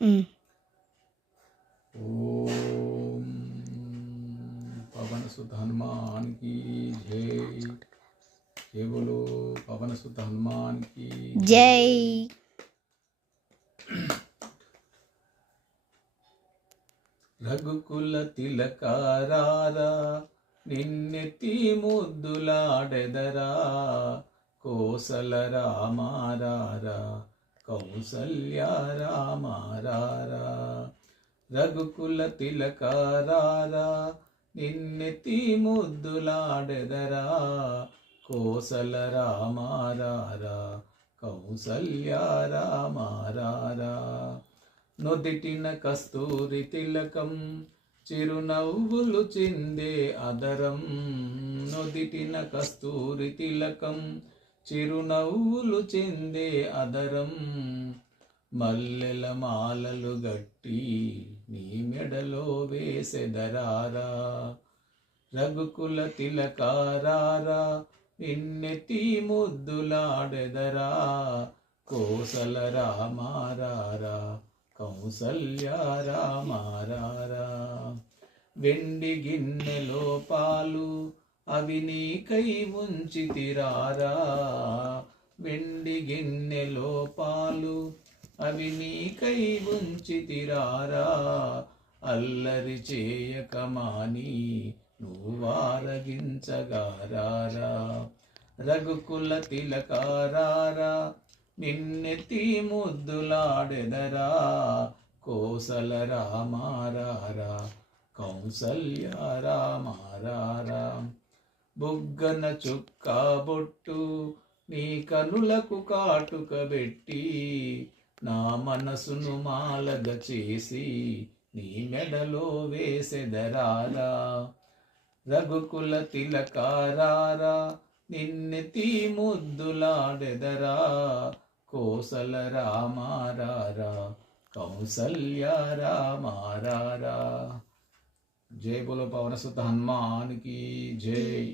ओम पवन सुत हनुमान की जय। जय बोलो पवन सुत हनुमान की जय। రఘుకుల తిలకారారా నిన్నెత్తి ముద్దులాడెదరా కోసల రామారారా కౌసల్య రామారారా రఘుకుల తిలకారారా నిన్నెత్తి ముద్దులాడెదరా కోసల రామారారా కౌసల్య రామారారా నుదిటిన కస్తూరి తిలకం చిరునవ్వులు చిందే అదరం నుదిటిన కస్తూరి తిలకం చిరునవ్వులు చిందే అదరం మల్లెల మాలలు గట్టి నీ మెడలో వేసెదరారా రఘుకుల తిలకారారా నిన్నెత్తి ముద్దులాడెదరా కోసల రామారారా కౌసల్య రామారారా వెండి గిన్నెలో పాలు అవి నీకై ఉంచితిరారా వెండి గిన్నెలో పాలు అవి నీకై ఉంచితిరారా అల్లరి చేయక మాని నువ్వారగించగారారా రఘుకుల తిలకారారా నిన్నెత్తి ముద్దులాడెదరా కోసల రామారారా కౌసల్య రామారారా బుగ్గన చుక్క బొట్టు నీ కనులకు కాటుక పెట్టి నా మనసును మాలగ చేసి నీ మెడలో వేసెదరారా రఘుకుల తిలకారారా నిన్నెత్తి ముద్దులాడెదరా కోసల రామారారా కౌసల్య రామారారా। जय बोलो पवन सुत हनुमान की जय।